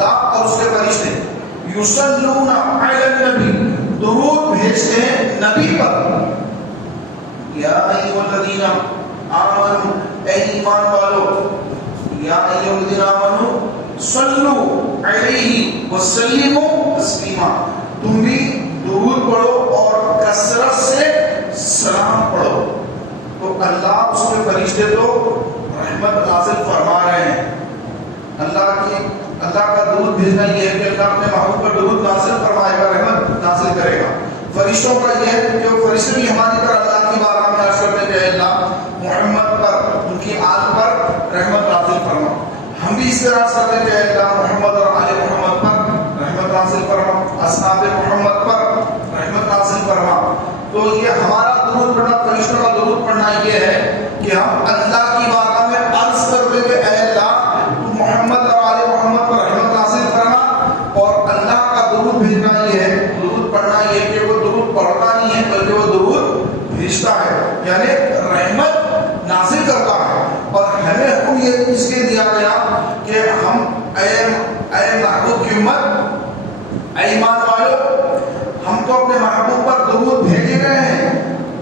اللہ اور اس کے فرشتے یصلون علی النبی درود بھیجتے ہیں نبی پر. یا ایھا الذین آمنوا اے ایمان والو, یا ایھا الذین آمنوا صلوا علیہ وسلموا تسلیما, تم بھی درود پڑھو اور کثرت سے سلام پڑھو. تو اللہ اس کے فرشتے تو رحمت نازل فرما رہے ہیں. اللہ کا درود بھیجنا یہ ہے کہ اللہ اپنے محبوب پر درود نازل فرمائے گا, رحمت نازل کرے گا. فرشتوں کا یہ ہے کہ وہ فرشتے بھی ہماری طرح اللہ کی بارگاہ میں عرض کرتے ہیں اللہ محمد پر, ان کی آل پر رحمت نازل فرما. ہم بھی اس طرح کرتے ہیں اللہ محمد اور آل محمد پر رحمت نازل فرما, اصحاب محمد پر رحمت نازل فرما. تو یہ ہمارا درود پڑھنا, فرشتوں کا درود پڑھنا یہ ہے کہ ہم اللہ کی بارگاہ میں عرض کرتے کہ اے اللہ تو محمد اور آل محمد پر رحمت نازل فرما. اور اللہ کا درود بھیجنا یہ ہے, درود پڑھنا یہ کہ وہ درود پڑھتا نہیں ہے بلکہ وہ درود بھیجتا ہے, یعنی رحمت نازل کرتا ہے. اور ہمیں حکم یہ اس کے دیا گیا کہ ہم اے محبوب کی امت, اے ایمان والو, ہم تو اپنے محبوب پر درود بھیجے گئے ہیں.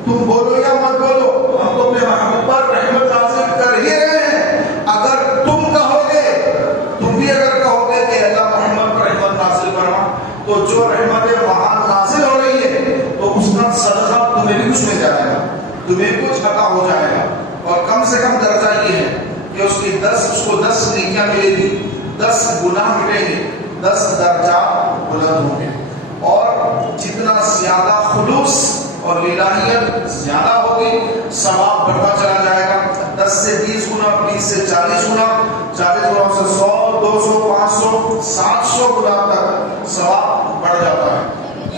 تم بولو یا مت بولو, ہم تو اپنے محبوب پر رحمت نازل کر ہی رہے ہیں. اگر تم کہو گے, تم بھی اگر کہو گے کہ اللہ محمد پر رحمت نازل فرما, تو جو رحمت وہاں نازل ہو رہی ہے تو اس کا صدقہ تمہیں بھی کچھ مل جائے گا, تمہیں کچھ عطا ہو جائے گا. اور کم سے کم درجہ یہ ہے کہ اس کو 10 نیکیاں ملے گی, 10 گناہ ملیں گے, 10 درجہ بلند ہوں گے. اور جتنا زیادہ خلوص اور الہیت زیادہ ہوگی ثواب بڑھتا چلا جائے گا. 10 سے 20 گنا, 20 سے 40 گنا, 40 گنا سے 100, 200, 500, 700 گنا تک ثواب بڑھ جاتا ہے.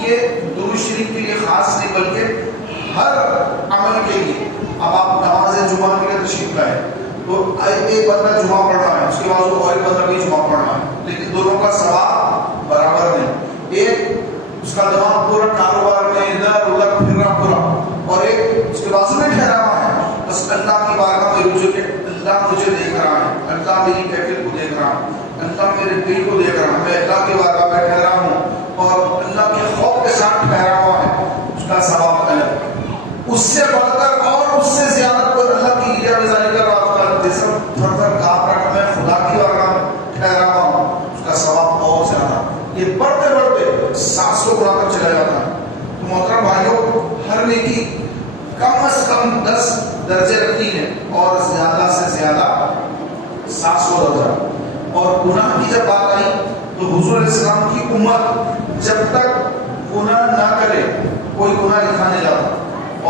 یہ درود شریف کے لیے خاص نہیں بلکہ ہر عمل کے لیے. اب آپ نماز جمعہ کے لیے تشریف لائے تو ایک بندہ جمعہ پڑھ رہا ہے, اس کے بعد اور ایک بندہ بھی جمعہ پڑھ رہا ہے, لیکن دونوں کا ثواب برابر نہیں. ایک اس کا دماغ پورا کاروبار میں ادھر ادھر پھر رہا پورا, اور ایک اس کے بازو میں ٹھہرا ہوا ہے بس اللہ کی بارگاہ میں رجوع کہ اللہ مجھے دیکھ رہا ہے, اللہ میری کیفیت کو دیکھ رہا ہے, اللہ میرے دل کو دیکھ رہا ہے, میں اللہ کی بارگاہ میں ٹھہرا ہوں اور اللہ کے خوف کے ساتھ ٹھہرا ہوا ہے, اس کا ثواب الگ. اس سے بڑھ کر اور اس سے زیادہ کوئی اللہ کی رضا رضانی کر رہا ہوتا ہے, جیسے تھوڑا تھوڑا کام رکھ میں خدا کی بارگاہ میں ٹھہرا ہوا ہوں, اس کا ثواب اور زیادہ. یہ بڑھتے بڑھتے 700 گنا تک چلا جاتا ہے. تو محترم بھائیوں, ہر نیکی کم از کم 10 درجے رکھتی ہے اور زیادہ سے زیادہ 700 درجہ. اور گناہ کی جب بات آئی تو حضور علیہ السلام کی امت جب تک گناہ نہ کرے کوئی گناہ لکھا نہیں جاتا.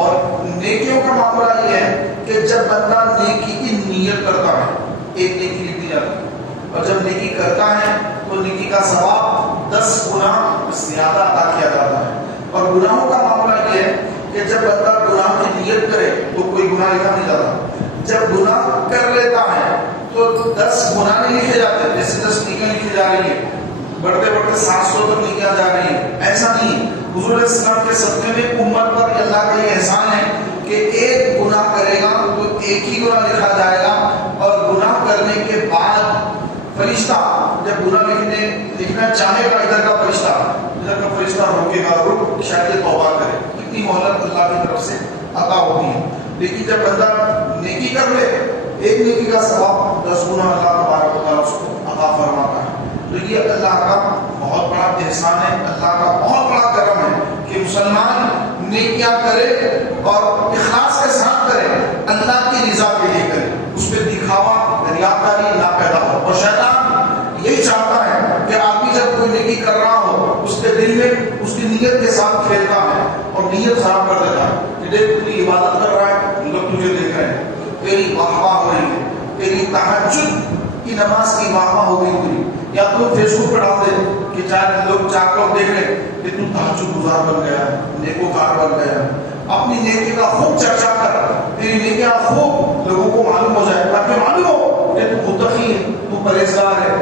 اور نیکیوں کا معاملہ یہ ہے کہ جب بندہ نیکی کی نیت کرتا ہے ایک نیکی لکھی جاتی ہے, اور جب نیکی کرتا ہے تو نیکی کا ثواب 10 گنا زیادہ عطا کیا جاتا ہے. اور گناہوں کا معاملہ یہ ہے کہ جب بندہ گناہ کی نیت کرے تو کوئی گناہ لکھا نہیں جاتا. جب گناہ کر لیتا ہے تو 10 گناہ نہیں لکھے جاتے, جیسے 10 نیکیاں لکھی جا رہی ہیں, بڑھتے بڑھتے 700 تک نیکیاں جا رہی ہیں. ایسا نہیں ہے. حضور علیہ السلام کے صدقے میں امت پر اللہ کا یہ احسان ہے کہ ایک گناہ کرے گا تو ایک ہی گناہ لکھا جائے گا, اور گناہ کرنے کے بعد فرشتہ جب گناہ لکھنا چاہے گا, ادھر کا فرشتہ روکے گا, رک شاید توبہ کرے. اتنی مہلت اللہ کی طرف سے عطا ہوتی ہے. لیکن جب بندہ نیکی کر لے, ایک نیکی کا ثواب 10 گنا اللہ تبارک و تعالیٰ اس کو عطا فرماتا ہے. تو یہ اللہ کا بہت بڑا احسان ہے, اللہ کا بہت بڑا کرم ہے کہ مسلمان نیکیاں کرے اور اخلاص کے ساتھ کرے, اللہ کی رضا کے لیے کرے, اس پہ دکھاوا ریاکاری نہ پیدا ہو. اور شیطان یہی چاہتا ہے کہ آدمی جب کوئی نیکی کر رہا ہو اس کے دل میں اس کی نیت کے ساتھ کھیلتا ہے اور نیت خراب کر دیتا ہے کہ دیکھ تیری عبادت کر رہا ہے, لوگ تجھے دیکھ رہے ہیں, تیری واہ واہ ہو رہی ہے, تیری تہجد کی نماز کی واہ واہ ہو گئی پوری, یا تو فیس بک پہ ڈال دے کہ چار لوگ دیکھ رہے کہ تو تہجد گزار بن گیا ہے, نیکوکار بن گیا ہے. اپنی نیکی کا خوب چرچا کر, تیری نیکیاں خوب لوگوں کو معلوم ہو جائے, تاکہ معلوم ہو کہ تو متقی ہے, تو پرہیزگار ہے,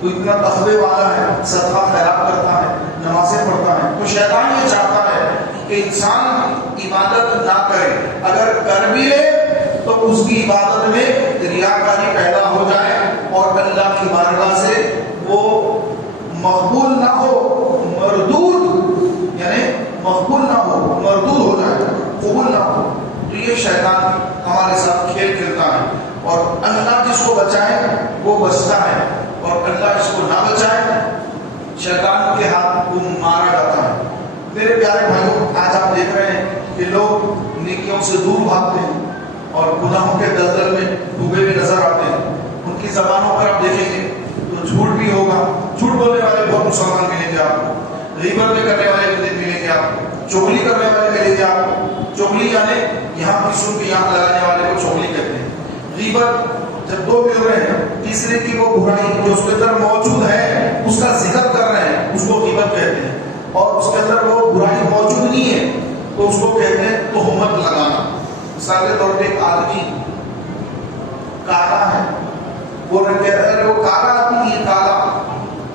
تو اتنا تقوی والا ہے, صدقہ خیرات کرتا ہے, نمازیں پڑھتا ہے. تو شیطان یہ چاہتا ہے کہ انسان عبادت نہ کرے, اگر کر بھی لے تو اس کی عبادت میں ریاکاری پیدا ہو جائے اور اللہ کی بارگاہ سے وہ مقبول نہ ہو مردود، یعنی مقبول نہ ہو مردود ہو جائے، قبول نہ ہو، تو یہ شیطان ہمارے ساتھ کھیل کھیلتا ہے. اور اللہ جس کو بچائے وہ بچتا ہے، اور اللہ جس کو نہ بچائے شیطان کے ہاتھ وہ مارا جاتا ہے. میرے پیارے بھائیوں، آج آپ دیکھ رہے ہیں کہ لوگ نیکیوں سے دور بھاگتے ہیں اور گناہوں کے دلدل میں ڈوبے ہوئے نظر آتے ہیں. ان کی زبانوں پر آپ دیکھیں گے تو جھوٹ بھی ہوگا، جھوٹ بولنے والے بہت مسلمان ملیں گے آپ کو، غیبت میں کرنے والے ملیں گے آپ کو، چغلی کرنے والے ملیں گے آپ کو. چغلی یعنی یہاں کی سن کے یہاں لگانے والے کو چغلی کہتے ہیں. غیبت جب دو مل رہے ہیں، تیسرے کی وہ برائی جو اس کے اندر موجود ہے اس کا ذکر کر رہے ہیں، اس کو غیبت کہتے ہیں. اور اس کے اندر وہ برائی موجود نہیں ہے تو اس کو کہتے ہیں تہمت لگانا. مثال کے طور پہ ایک آدمی کالا ہے، وہ کہہ رہے ہیں وہ کالا آدمی ہے، کالا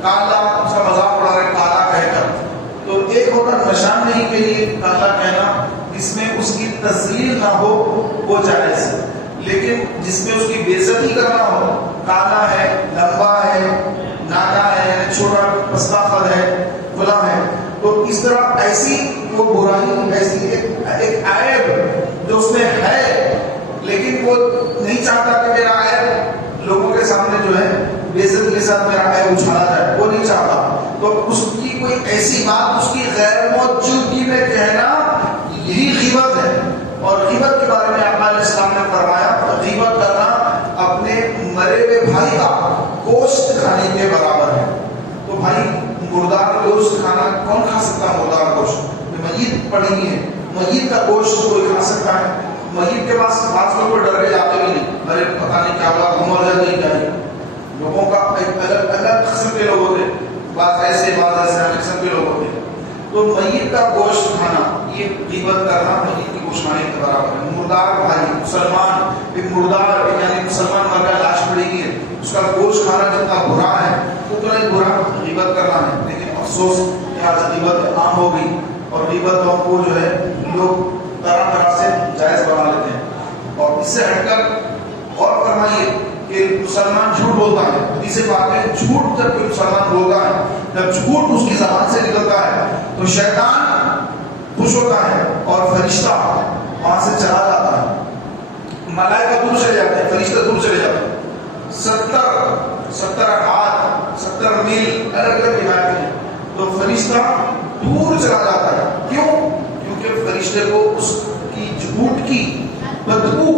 کالا، اس کا مذاق اڑا رہے کالا کہہ کر. تو ایک ہوتا نشان نہیں کے لیے کالا کہنا جس میں اس کی تذلیل نہ ہو وہ جائز ہے، لیکن جس میں اس کی بے عزتی کرنا ہو، کالا ہے، لمبا ہے، ناٹا ہے، چھوٹا پستا خد ہے، کھلا ہے، تو اس طرح ایسی وہ برائی، ایسی ایک عیب جو اس میں ہے لیکن وہ نہیں چاہتا کہ میرا عیب لوگوں کے سامنے جو ہے بے عزتی کے ساتھ میرا عیب اچھالا جائے، وہ نہیں چاہتا. تو اس کی کوئی ایسی بات اس کی غیر موجودگی میں کہنا یہی غیبت ہے. اور غیبت کے بارے میں آقا علیہ السلام نے فرمایا غیبت کرنا اپنے مرے ہوئے بھائی کا گوشت کھانے کے برابر ہے. تو بھائی مردار گوشت کھانا کون کھا سکتا ہے؟ مردار گوشت میت پڑی ہے، میت کا گوشت کوئی کھا سکتا ہے؟ میت کے پاس بعض لوگ ڈر کے جاتے بھی نہیں، ارے پتہ نہیں کیا ہوا، عمر جائے نہیں جائے. لوگوں کا ایک الگ الگ قسم کے لوگ ہوتے، بعض ایسے قسم کے لوگ ہوتے. تو میت کا گوشت کھانا یہ غیبت کرنا میت کی گوشت کھانے کے برابر ہے. مردار بھائی مسلمان، ایک مردار یعنی مسلمان مر گیا، لاش پڑی ہوئی ہے، اس کا گوشت کھانا جتنا برا ہے اتنا ہی برا غیبت کرنا ہے. لیکن افسوس کہ آج غیبت عام ہو گئی اور غیبت کو جو ہے لوگ طرح طرح سے جائز بنا لیتے ہیں. اور اس سے ہٹ کر غور فرمائیے کہ مسلمان جھوٹ بولتا ہے، حدیث پاک ہے جھوٹ جب کوئی مسلمان بولتا ہے، جب جھوٹ اس کی زبان سے نکلتا ہے تو شیطان خوش ہوتا ہے اور فرشتہ وہاں سے چلا جاتا ہے، ملائکہ دور چلے جاتے ہیں، فرشتہ دور چلے جاتے ہیں. 70 ہاتھ 70 میل الگ الگ روایتیں ہیں. تو فرشتہ دور چلا جاتا ہے. کیوں؟ کیونکہ فرشتے کو اس کی جھوٹ کی بدبو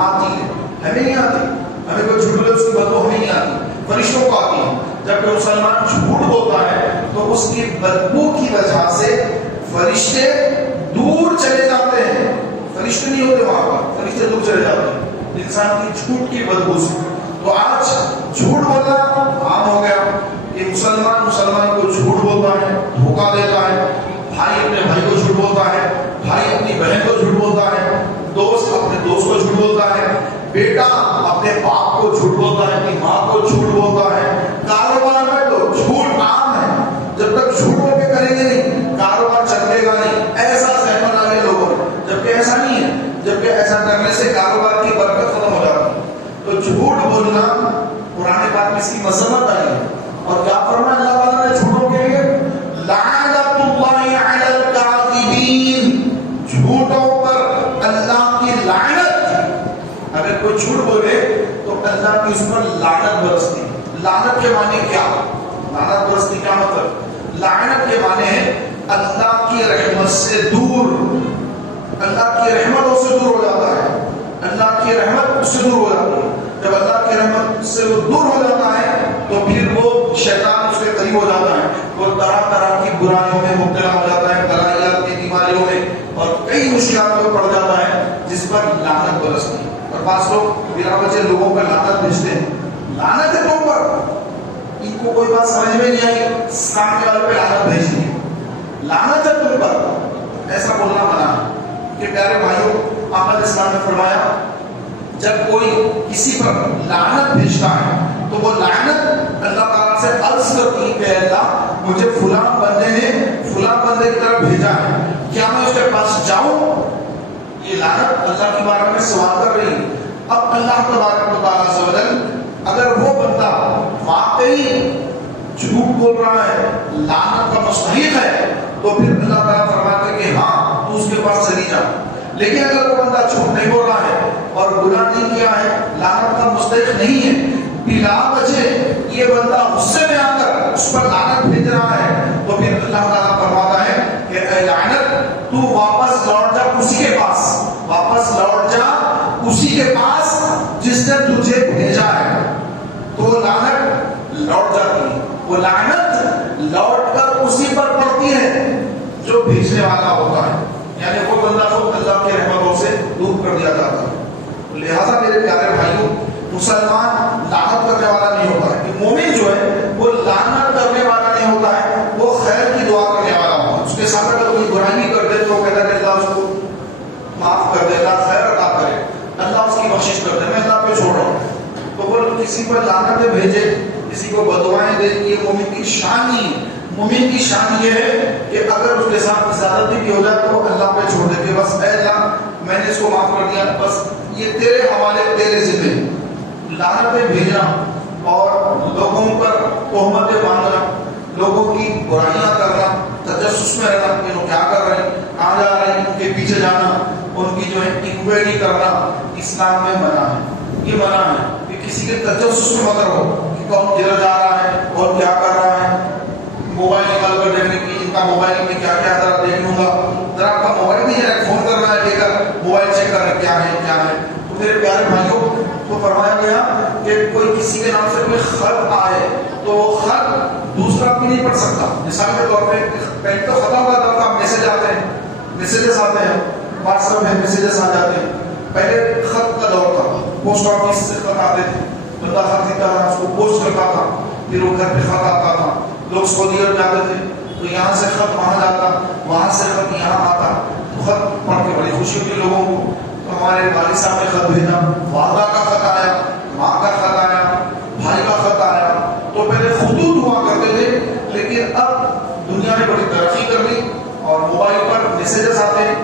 آتی ہے، ہمیں نہیں آتی. ہمیں کوئی جھوٹ بولے اس کی بدبو ہمیں نہیں آتی، فرشتوں کو آتی ہے. جب کوئی مسلمان جھوٹ بولتا ہے تو اس کی بدبو کی وجہ سے فرشتے دور چلے جاتے ہیں. فرشتے نہیں ہوتے وہاں پر، فرشتے دور چلے جاتے ہیں انسان کی جھوٹ کی بدبو سے. تو آج جھوٹ بولنا عام ہو گیا کہ مسلمان کو جھوٹ بولتا ہے، دھوکہ دیتا ہے. بھائی اپنے بھائی کو جھوٹ بولتا ہے، بھائی اپنی بہن کو جھوٹ بولتا ہے، دوست اپنے دوست کو جھوٹ بولتا ہے، بیٹا اپنے باپ کو جھوٹ بولتا ہے، اپنی ماں کو جھوٹ بولتا ہے. کاروبار میں تو جھوٹ عام ہے، جب تک جھوٹ بول کے کریں گے نہیں کاروبار چلے گا نہیں، ایسا سہمت آ گئے لوگوں نے. جبکہ ایسا نہیں ہے، جبکہ ایسا کرنے سے کاروبار کی برکت ختم ہو جاتی ہے. تو جھوٹ بولنا قرآن پاک میں اس کی مذمت آئی ہے. اور کیا فرمایا اللہ تعالیٰ نے جھوٹوں کے لیے؟ لعنت اللہ علی الکاذبین، جھوٹوں پر اللہ کی لعنت. اگر کوئی جھوٹ بولے تو اللہ کی اس پر لعنت برستی. لعنت کے معنی کیا؟ لعنت برستی کیا مطلب؟ لعنت کے معنی ہے اللہ کی رحمت سے دور، اللہ کی رحمت اس سے دور ہو جاتا ہے، اللہ کی رحمت اس سے دور ہو جاتی ہے. جب اللہ کی رحمت سے وہ دور ہو جاتا ہے تو پھر وہ شیطان اس کے قریب ہو جاتا ہے، وہ طرح طرح کی برائیوں میں مبتلا ہو جاتا ہے، بلائیات کی بیماریوں میں، اور کئی مشکلات میں پڑ جاتا ہے جس پر لعنت برستی ہے. اور بعض لوگ بلا وجہ لوگوں پر لعنت بھیجتے ہیں. لعنت ہے تم پر، ان کو کوئی بات سمجھ میں نہیں آئی، سامنے والے پہ لعنت بھیج دی، لعنت ہے تم پر. ایسا بولنا منع ہے. کہ پیارے بھائیوں، آقا علیہ السلام نے فرمایا جب کوئی کسی پر لعنت بھیجتا ہے تو وہ لعنت اللہ تعالیٰ سے عرض کرتی کہ اللہ مجھے فلاں بندے نے فلاں بندے کی طرف بھیجا ہے، کیا میں اس کے پاس جاؤں؟ یہ لعنت اللہ کی بارے میں سوال کر رہی ہے. اب اللہ تبارک و تعالیٰ سے اگر وہ بندہ واقعی جھوٹ بول رہا ہے، لعنت کا مستحق ہے، تو پھر اللہ تعالیٰ فرماتے ہیں کہ ہاں تو اس کے پاس چلی جا۔ لیکن اگر وہ بندہ جھوٹ نہیں بول رہا ہے اور گناہ نہیں کیا ہے، لعنت کا مستحق نہیں ہے، بلا وجہ یہ بندہ غصے میں آ کر اس پر لعنت بھیج رہا ہے، تو پھر اللہ تعالیٰ فرماتا ہے کہ اے لعنت تو واپس لوٹ جا اسی کے پاس، واپس لوٹ جا اسی کے پاس جس نے تجھے بھیجا ہے۔ تو لعنت لوٹ جاتی ہے، وہ لعنت لوٹ کر اسی پر پڑتی ہے جو بھیجنے والا ہوتا ہے، یعنی وہ بندہ کو اللہ کے رحمتوں سے دور کر دیا جاتا ہے۔ لہذا میرے پیارے بھائیوں، مسلمان لعنت کرنے والا نہیں ہوتا ہے، کہ مومن جو ہے وہ لعنت کرنے والا نہیں ہوتا ہے، وہ خیر کی دعا کرنے والا ہوتا ہے۔ اس کے ساتھ اگر کوئی برائی بھی کر دے تو کہتا ہے کہ اللہ اس کو معاف کر دے، اللہ خیر عطا کرے، اللہ اس کی بخشش کر دے، میں اللہ پہ چھوڑ رہا ہوں۔ تو وہ کسی پر لعنتیں بھیجے، کسی کو بددعائیں دے، یہ مومن کی شان نہیں ہے۔ مومن کی شان یہ ہے کہ اگر اس کے ساتھ زیادتی بھی ہو جائے تو اللہ پہ چھوڑ دے کہ بس اے اللہ میں نے اس کو معاف کر دیا، بس یہ تیرے حوالے، تیرے ذمے۔ لعنتیں بھیجنا اور لوگوں پر تہمتیں باندھنا، لوگوں کی برائیاں کرنا، تجسس میں رہنا کہ وہ کیا کر رہے ہیں، کہاں جا رہے ہیں، ان کے پیچھے جانا، ان کی جو ہے انکوائری کرنا اسلام میں منع ہے۔ یہ منع ہے کہ کسی کے تجسس میں مت رہو کہ کون کدھر جا رہا ہے اور کیا کر رہا ہے۔ موبائل نکال کر دیکھنے کی، ان کا موبائل میں کیا کیا ذرا دیکھ لوں گا، ذرا آپ کا موبائل نہیں ہے، فون کر رہا ہے لے کر موبائل چیک کر رہے کیا ہے کیا ہے۔ تو میرے پیارے بھائیوں کو فرمایا گیا کہ کوئی کسی کے نام سے کوئی خط آئے تو وہ خط دوسرا بھی نہیں پڑھ سکتا۔ مثال کے طور پہ پہلے تو ختم ہوا تھا، میسج آتے ہیں، میسیجز آتے ہیں، واٹس ایپ میں میسیجز آ جاتے ہیں۔ پہلے خط کا دور تھا، پوسٹ آفس سے خط آتے تھے، بندہ خط لکھتا تھا، اس کو پوسٹ کرتا تھا، پھر وہ گھر پہ خط آتا تھا۔ لوگ سعودی عرب جاتے تھے تو یہاں سے خط وہاں جاتا، وہاں سے خط یہاں آتا، تو خط پڑھ کے بڑی خوشی ہوتی لوگوں کو۔ تو ہمارے والد صاحب نے خط بھیجا، والدہ کا خط آیا، ماں کا خط آیا، بھائی کا خط آیا، تو پہلے خطوط ہوا کرتے تھے، لیکن اب دنیا نے بڑی ترقی کر لی اور موبائل پر میسیجز آتے ہیں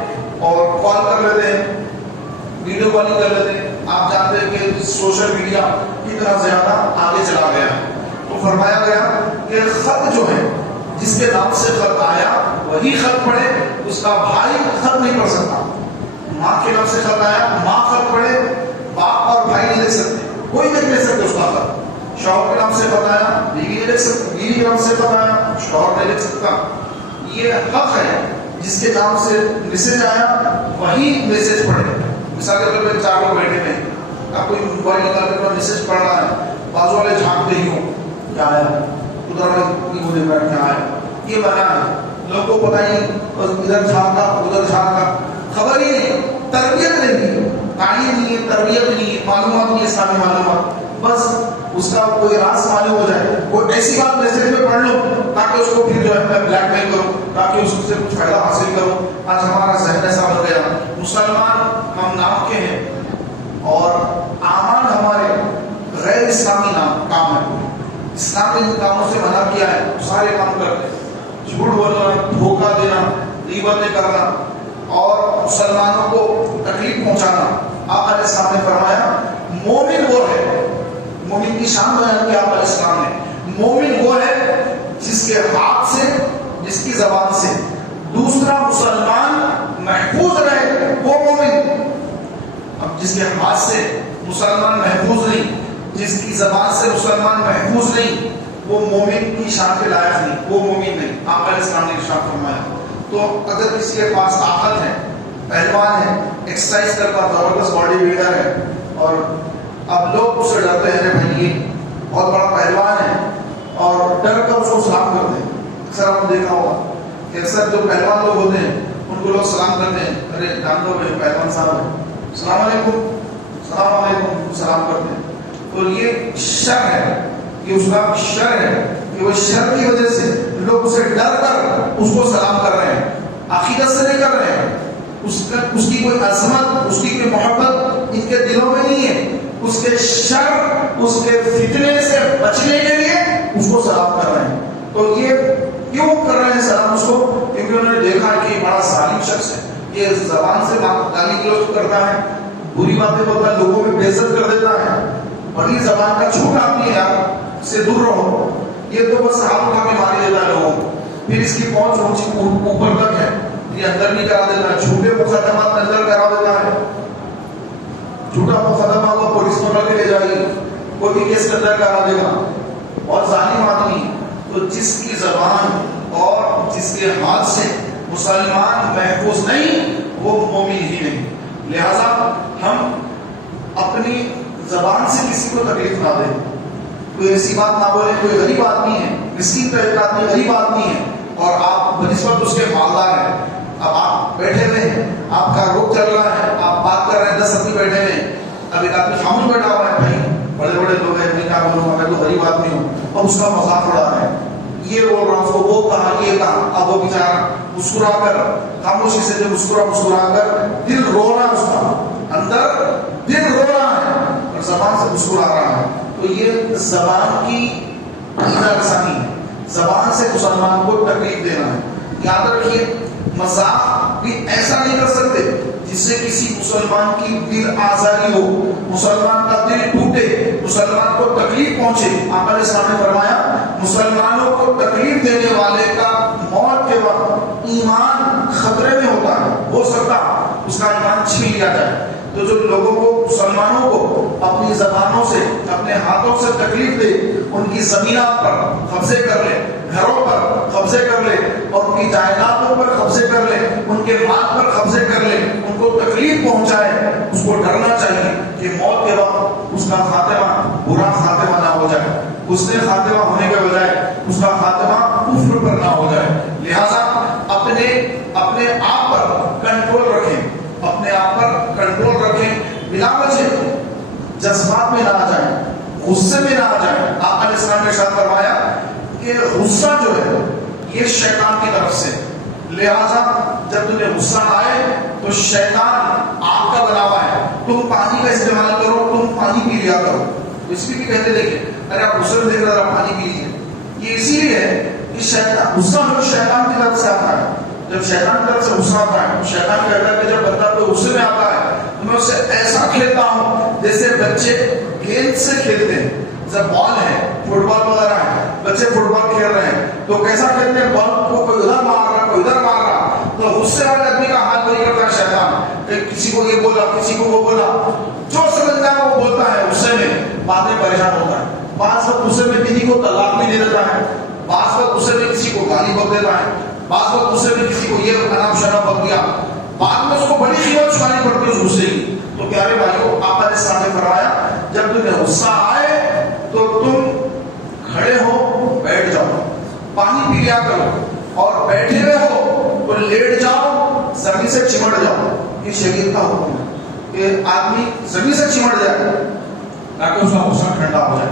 اور کال کر لیتے ہیں، ویڈیو کالنگ کر لیتے ہیں۔ آپ جانتے ہیں کہ سوشل میڈیا کتنا زیادہ آگے چلا گیا ہے۔ تو فرمایا گیا کہ خط جو ہے جس کے نام سے خط آیا وہی خط پڑھے، اس کا بھائی خط نہیں پڑھ سکتا۔ ماں کے نام سے خط آیا، ماں خط پڑھے، باپ اور بھائی نہیں لکھ سکتے، کوئی نہیں لکھ سکتے اس کا خط۔ شوہر کے نام سے خط آیا، بیوی نہیں لکھ سکتی، بیوی کے نام سے خط آیا، شوہر نہیں لکھ سکتا۔ یہ حق ہے جس کے نام سے میسج آیا وہی میسج پڑھے۔ مثال کے طور پہ 4 لوگ بیٹھے ہیں، اب کوئی موبائل نکال کر میسج پڑھ رہا ہے، بازو والے جھانکتے ہی ہوں کیا آیا، ادھر والے بیٹھ کے آیا، یہ منع ہے۔ لوگوں کو پتہ ہی ادھر جھانکا ادھر جھانکا، خبر ہی نہیں، تربیت نہیں، تعلیم نہیں ہے، تربیت نہیں ہے، معلومات نہیں ہے، اسلامی معلومات، بس اس کا کوئی راز معلوم ہو جائے، کوئی ایسی بات میسج میں پڑھ لو تاکہ اس کو پھر جو ہے میں بلیک میل کروں، تاکہ اس سے کچھ فائدہ حاصل کروں۔ آج ہمارا ذہن ایسا بن گیا، مسلمان ہم نام کے ہیں اور اعمال ہمارے غیر اسلامی کام ہے۔ اسلام نے ان کاموں سے منع کیا ہے، سارے کام کرتے ہیں، جھوٹ بولنا، دھوکہ دینا، غیبتیں کرنا اور مسلمانوں کو تکلیف پہنچانا۔ آقا علیہ السلام نے فرمایا مومن وہ ہے، مومن کی شان بیان کی آقا علیہ السلام نے، مومن وہ ہے جس کے ہاتھ سے، جس کی زبان سے دوسرا مسلمان محفوظ رہے، وہ مومن۔ اب جس کے ہاتھ سے مسلمان محفوظ نہیں، جس کی زبان سے مسلمان محفوظ نہیں، وہ مومن کی شان کے لائق نہیں، وہ مومن نہیں۔ آقا علیہ السلام نے ارشاد فرمایا۔ تو اگر کسی کے پاس طاقت ہے، پہلوان ہے، ایکسرسائز کرتا، زبردست باڈی بلڈر ہے، اور اب لوگ اس سے ڈرتے ہیں، بھائی یہ بہت بڑا پہلوان ہے، اور ڈر کر اس کو سلام کرتے ہیں۔ اکثر آپ نے دیکھا ہوگا کہ اکثر جو پہلوان لوگ ہوتے ہیں ان کو لوگ سلام کرتے ہیں، ارے جان دو بھائی پہلوان صاحب ہے، السلام علیکم، السلام علیکم، سلام کرتے ہیں۔ تو یہ شر ہے، یہ اس کا شر ہے کہ وہ شر کی وجہ سے لوگ اسے ڈر کر اس کو سلام کر رہے ہیں، عقیدت سے نہیں کر رہے ہیں، اس کی کوئی عظمت، اس کی کوئی محبت ان کے دلوں میں نہیں ہے، اس کے شر، اس کے فتنے سے بچنے کے لیے اس کو سلام کر رہے ہیں۔ تو یہ کیوں کر رہے ہیں سلام اس کو؟ کیونکہ انہوں نے دیکھا کہ یہ بڑا ظالم شخص ہے، یہ زبان سے گالی گلوچ کرتا ہے، بری باتیں بولتا ہے، لوگوں میں بے عزت کر دیتا ہے، بڑی زبان کا جھوٹ آدمی ہے، یار اس سے دور رہو۔ یہ تو بس ہاتھ اٹھا کے ماری دیتا ہے لوگوں کو، پھر اس کی پہنچ اوپر تک ہے، یہ اندر نہیں کرا دیتا ہے، جھوٹے مقدمات اندر کرا دیتا ہے، جھوٹا مقدمہ کو پولیس پکڑ کے لے جائے گی، کوئی بھی کیس کے اندر کرا دے گا، اور ظالم آدمی۔ تو جس کی زبان اور جس کے ہاتھ سے مسلمان محفوظ نہیں وہ مومن ہی نہیں۔ لہذا ہم اپنی زبان سے کسی کو تکلیف نہ دیں، کوئی ایسی بات نہ بولے، کوئی غریب آدمی ہے، مسکین طبقہ آدمی، غریب آدمی ہے، اور آپ بنسبت اس کے مالدار ہیں، اب آپ بیٹھے ہوئے ہیں، آپ کا روک چل رہا ہے، آپ بات کر رہے ہیں، 10 آدمی بیٹھے ہوئے ہیں، اب ایک آدمی خاموش بیٹھا ہوا ہے، بھائی بڑے بڑے لوگ ہیں، میں کیا بولوں گا، میں تو غریب آدمی ہوں، اور اس کا مذاق اڑا رہا ہے، یہ بول رہا ہوں اس کو، وہ کہا، یہ کہا، اب وہ بیچارہ مسکرا کر، خاموشی سے جو مسکرا کر دل رو رہا ہے، اس کا اندر دل رو رہا ہے اور زبان سے مسکرا رہا ہے۔ تو یہ زبان کی رسانی ہے، زبان سے مسلمان کو تکلیف دینا ہے۔ یاد رکھیے مذاق بھی ایسا نہیں کر سکتے جس سے کسی مسلمان کی دل آزاری ہو، مسلمان کا دل ٹوٹے، مسلمان کو تکلیف پہنچے۔ آقا علیہ السلام نے فرمایا مسلمانوں کو تکلیف دینے والے کا موت کے وقت ایمان خطرے میں ہوتا ہے، ہو سکتا اس کا ایمان چھین لیا جائے۔ تو جو لوگوں کو، مسلمانوں کو اپنی زبانوں سے، اپنے ہاتھوں سے تکلیف دے، ان کی زمینات پر قبضے کر لے، گھروں پر قبضے کر لے، اور ان کی جائیدادوں پر قبضے کر لے، ان کے مال پر قبضے کر لے، ان کو تکلیف پہنچائے، اس کو ڈرنا چاہیے کہ موت کے وقت اس کا خاتمہ برا خاتمہ نہ ہو جائے، اس نے خاتمہ ہونے کے بجائے اس کا خاتمہ کفر پر نہ ہو جائے۔ لہذا اپنے آپ پر کنٹرول رکھیں، اپنے آپ پر کنٹرول رکھیں، بلا وجہ جذبات میں نہ آ جائیں، غصے میں نہ آ جائیں۔ آقا علیہ السلام نے ارشاد فرمایا کہ غصہ جو ہے یہ شیطان کی طرف سے، لہذا جب تمہیں غصہ آئے تو شیطان آپ کا بنا ہوا ہے، تم پانی کا استعمال کرو، تم پانی پی لیا کرو۔ اس بھی کہتے دیکھیں، ارے آپ غصے میں دیکھ رہے آپ پانی پی لیجیے، یہ اسی لیے ہے کہ شیطان، غصہ جو شیطان کی طرف سے آتا ہے، جب شیطان کی طرف سے غصہ آتا ہے، شیطان کہتا ہے کہ جب بندہ کوئی غصے میں آتا ہے تو میں اسے ایسا کھیلتا ہوں جیسے بچے گیند سے کھیلتے ہیں، جب بال ہے، فٹ بال وغیرہ ہے، بچے فٹ بال کھیل رہے ہیں تو کیسا کھیلتے ہیں، بال کو کوئی ادھر مار رہا، کوئی ادھر مار رہا، تو غصے والے آدمی کا حال وہی کرتا ہے شیطان، کہ کسی کو یہ بولا، کسی کو وہ بولا، جو سمجھتا ہے وہ بولتا ہے، غصے میں بعد میں پریشان ہوتا ہے، بعض وقت غصے میں کسی کو طلاق بھی دے دیتا ہے، بعض وقت غصے میں کسی کو گالی بک دیتا ہے، بعض وقت غصے میں کسی کو یہ انام شراب بک دیا، بعد میں اس کو بڑی قیمت چکانی پڑتی ہے اس غصے کی۔ تو پیارے بھائیوں، آقا علیہ السلام نے فرمایا جب تمہیں غصہ آئے تو تم کھڑے ہو، بیٹھ جاؤ، پانی پی لیا کرو، اور بیٹھے ہوئے ہو تو لیٹ جاؤ، زمین سے چمٹ جاؤ۔ یہ شریعت کا حکم ہے کہ آدمی زمین سے چمٹ جائے تاکہ اس کا غصہ ٹھنڈا ہو جائے۔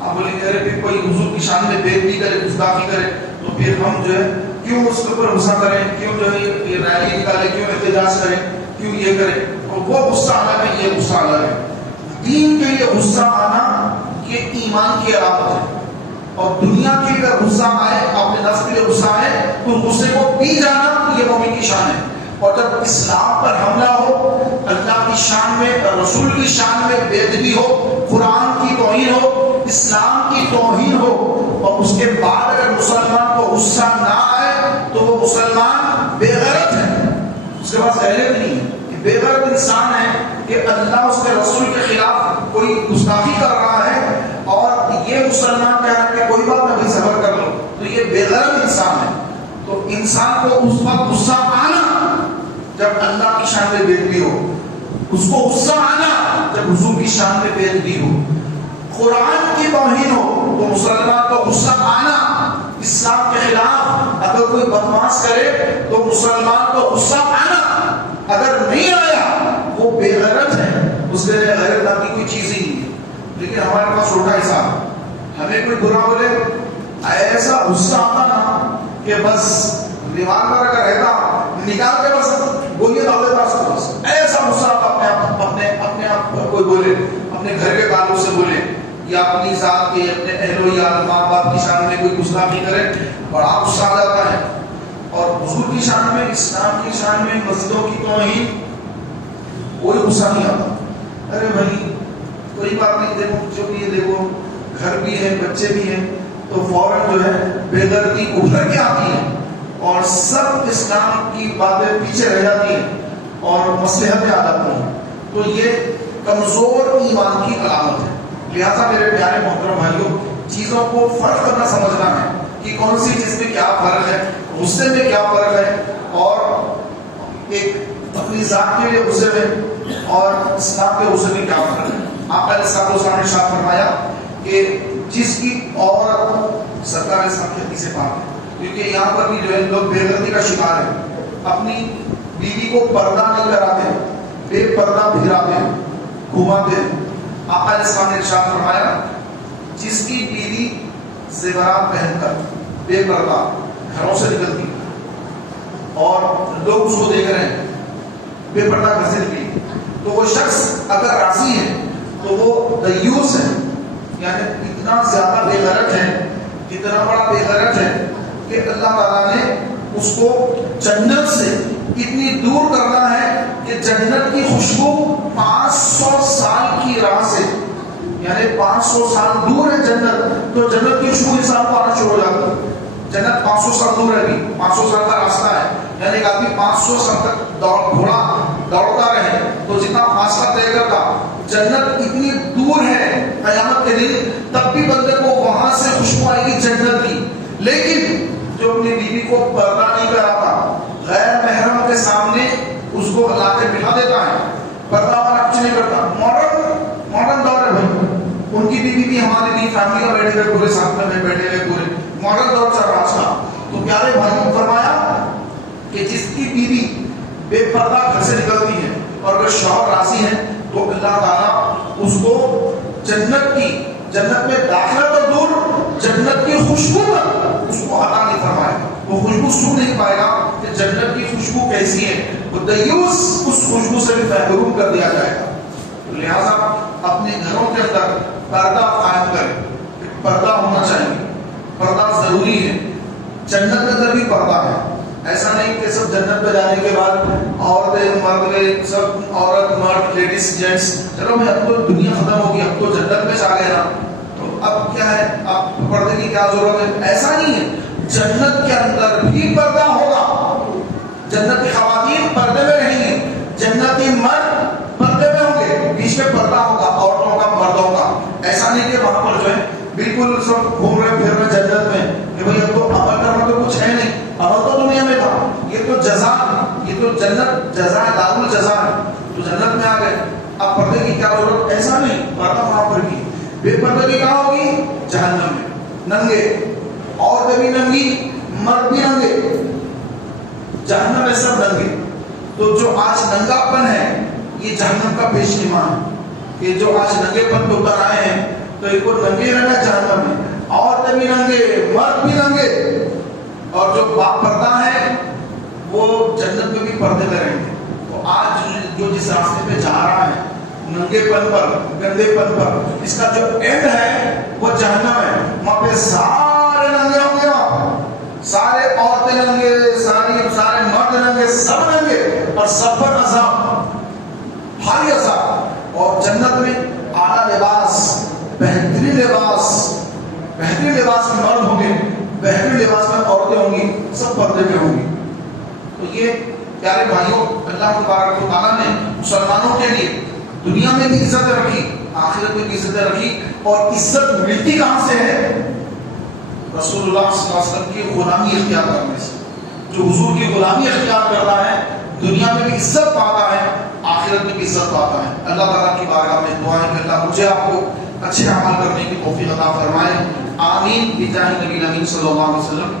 آپ بولیں گے ارے پھر کوئی حضور کی شان میں بے ادبی کرے، گستاخی کرے تو پھر ہم جو ہے کیوں اس کے اوپر غصہ کریں، کیوں جو ہے یہ ریلی نکالے، کیوں احتجاج کریں، کیوں یہ کریں؟ اور وہ غصہ الگ ہے، یہ غصہ الگ ہے۔ دین کے لیے غصہ آنا یہ ایمان کی علامت ہے، اور دنیا کے اگر غصہ آئے، اپنے نفس کے لیے غصہ آئے تو غصے کو پی جانا یہ مومن کی شان ہے۔ اور جب اسلام پر حملہ ہو، اللہ کی شان میں، رسول کی شان میں بے ادبی ہو، قرآن کی توہین ہو، اسلام کی توہین ہو، اور اس کے بعد اگر مسلمان کو غصہ نہ آئے تو وہ مسلمان بے غیرت ہے، اس کے پاس غیرت نہیں ہے، کہ بے غیرت انسان ہے کہ اللہ اس کے رسول کے خلاف کوئی گستاخی کر رہا ہے اور یہ مسلمان کہہ رہا ہے کہ کوئی بات نہیں، صبر کر لو، تو یہ بے غیرت انسان ہے۔ تو انسان کو اس وقت غصہ آنا جب اللہ کی شان میں بے ادبی ہو، اس کو غصہ آنا جب حضور کی شان میں بے ادبی ہو، قرآن کی توہین ہو تو مسلمان کو غصہ آنا، اسلام کے خلاف اگر کوئی بدماش کرے تو مسلمان کو غصہ آنا، اگر نہیں آیا وہ بے غیرت ہے، اس کے لیے غیرت نام کی کوئی چیز ہی نہیں ہے۔ لیکن ہمارے پاس چھوٹا حساب، ہمیں کوئی برا بولے ایسا غصہ آتا نا کہ بس دیوار پر اگر رہتا نکال کے بس بولیے تو اپنے پاس بس ایسا غصہ اپنے آپ کوئی بولے، اپنے گھر کے تعلق سے بولے، یا اپنی ذات کے، اپنے اہل و عیال، ماں باپ کی شان میں کوئی گستاخی کرے، بڑا غصہ آ جاتا ہے۔ اور حضور کی شان میں، اسلام کی شان میں، مسجدوں کی توہین، کوئی غصہ نہیں آتا۔ ارے بھائی کوئی بات نہیں، دیکھو جو بھی ہے، دیکھو گھر بھی ہے، بچے بھی ہیں، تو فوراً جو ہے بے غیرتی ابھر کے آتی ہے اور سب اسلام کی باتیں پیچھے رہ جاتی ہیں اور مصلحتیں آ جاتی ہیں. تو یہ کمزور ایمان کی علامت ہے. لہٰذا میرے پیارے محترم بھائیوں، چیزوں کو فرق کرنا سمجھنا ہے کہ کون سی چیز میں کیا فرق ہے، غصے میں کیا فرق ہے، اور ایک اپنی ذات کے لیے غصے میں اور اسلام کے غصے میں کیا فرق ہے. آپ علیہ السلام نے ارشاد فرمایا کہ جس کی عورت سرکار اسلام کی حدیث پاک ہے، کیونکہ یہاں پر بھی جو ہے لوگ بے غیرتی کا شکار ہے، اپنی بیوی کو پردہ نہیں کراتے، بے پردہ پھراتے ہیں، گھماتے ہیں. آپ علیہ السلام نے ارشاد فرمایا جس کی بیوی زیورات پہن کر بے پردہ گھروں سے نکلتی اور لوگ اس کو دیکھ رہے ہیں بے پردہ گھر سے نکلی، تو وہ شخص اگر راضی ہے تو وہ دیوس ہے، یعنی اتنا زیادہ بے غیرت ہے، اتنا بڑا بے غیرت ہے کہ اللہ تعالیٰ نے اس کو جنت سے اتنی دور کرنا ہے کہ جنت کی خوشبو 500 سال کی راہ سے، یعنی 500 سال دور ہے جنت، تو جنت کی خوشبو انسان کو آنا شروع ہو جاتی ہے. جنت 500 سال دور ہے، 500 سال کا راستہ ہے، یعنی ایک آدمی 500 سال تک گھوڑا دوڑتا رہے تو جتنا فاصلہ طے کرتا، جنت اتنی دور ہے قیامت کے دن تب بھی بندے کو وہاں سے خوشبو آئے گی جنت کی. لیکن جو اپنی بیوی کو پردہ نہیں کراتا، غیر محرم کے سامنے اس کو لا کے بٹھا دیتا ہے، پردہ والا کچھ نہیں کرتا. ماڈرن دور ہے بھائی، ان کی بیوی بھی ہماری بھی فیملی کا بیٹھے ہوئے پورے ساتھ میں بیٹھے ہوئے پورے ماڈرن دور چل رہا تھا. تو پیارے بھائیوں فرمایا کہ جس کی بیوی بے پردہ گھر سے نکلتی ہے اور اگر شوہر راضی ہے تو اللہ تعالیٰ اس کو جنت میں داخلہ تو دور، جنت کی خوشبو تک اس کو عطا نہیں فرمائے. وہ خوشبو سن نہیں پائے گا کہ جنت کی خوشبو کیسی ہے، وہ دیوس اس خوشبو سے بھی محروم کر دیا جائے گا. لہذا اپنے گھروں کے اندر پردہ قائم کریں، پردہ ہونا چاہیے، پردہ ضروری ہے. جنت کے اندر بھی پردہ ہے، ایسا نہیں کہ سب جنت پہ جانے کے بعد عورتیں مرد سب عورت مرد لیڈیز جینٹس چلو میں اب تو دنیا ختم ہوگی، اب تو جنت میں آ گئے نا تو اب کیا ہے، اب پردے کی کیا ضرورت ہے. ایسا نہیں ہے، جنت کے اندر بھی پردہ ہوگا. جنت کی خواتین پردے میں رہیں گی، جنتی مرد پردے میں ہوں گے، بیچ میں پردہ ہوگا عورتوں کا مردوں کا. ایسا نہیں کہ وہاں پر جو ہے بالکل سب گھوم رہے پھر رہے جنت میں کہ بھائی اب تو عمل کرنا تو کچھ ہے نہیں، عمل تو دنیا میں تھا، یہ تو جزا، یہ تو جنت جزا ہے، دار الجزا ہے، تو جنت میں آ گئے اب پردے کی کیا ضرورت. ایسا نہیں، پردہ وہاں پر بھی. بے پردے کی کہاں ہوگی؟ جہنم میں. ننگے عورتیں بھی ننگی، مرد بھی ننگے، جہنم میں سب ننگے. تو جو آج ننگا پن ہے یہ جہنم کا پیش نما ہے، کہ جو آج ننگے پن پہ اتر آئے ہیں تو ایک کو ننگے رہنا جہنم میں. عورتیں بھی ننگے، مرد بھی ننگے، اور جو با پردہ ہے وہ جنت میں بھی پردے میں رہیں گے. تو آج جو جس راستے پہ جا رہا ہے ننگے پن پر، گندے پن پر، اس کا جو اینڈ ہے وہ جہنم ہے. وہاں پہ سارے ننگے ہوں گے، وہاں سارے عورتیں ننگے، سارے مرد ننگے، سب ننگے، اور سب پر عذاب، بھاری عذاب. اور جنت میں اعلیٰ لباس، بہترین لباس میں مرد ہوں گے، بہترین لباس میں عورتیں ہوں گی، سب پردے میں ہوں گی. تو یہ پیارے بھائیوں اللہ تبارک و تعالیٰ نے مسلمانوں کے لیے دنیا میں بھی عزت رکھی، آخرت میں بھی عزت رکھی. اور عزت ملتی کہاں سے ہے؟ رسول اللہ صلی اللہ علیہ وسلم کی غلامی اختیار کرنے سے. جو حضور کی غلامی اختیار کرتا ہے دنیا میں بھی عزت پاتا ہے، آخرت میں بھی عزت پاتا ہے. اللہ تعالیٰ کی بارگاہ میں دعائیں کہ اللہ مجھے آپ کو اچھے اعمال کرنے کی توفیق عطا فرمائے. آمین بجاہ نبی الامین صلی اللہ علیہ وسلم.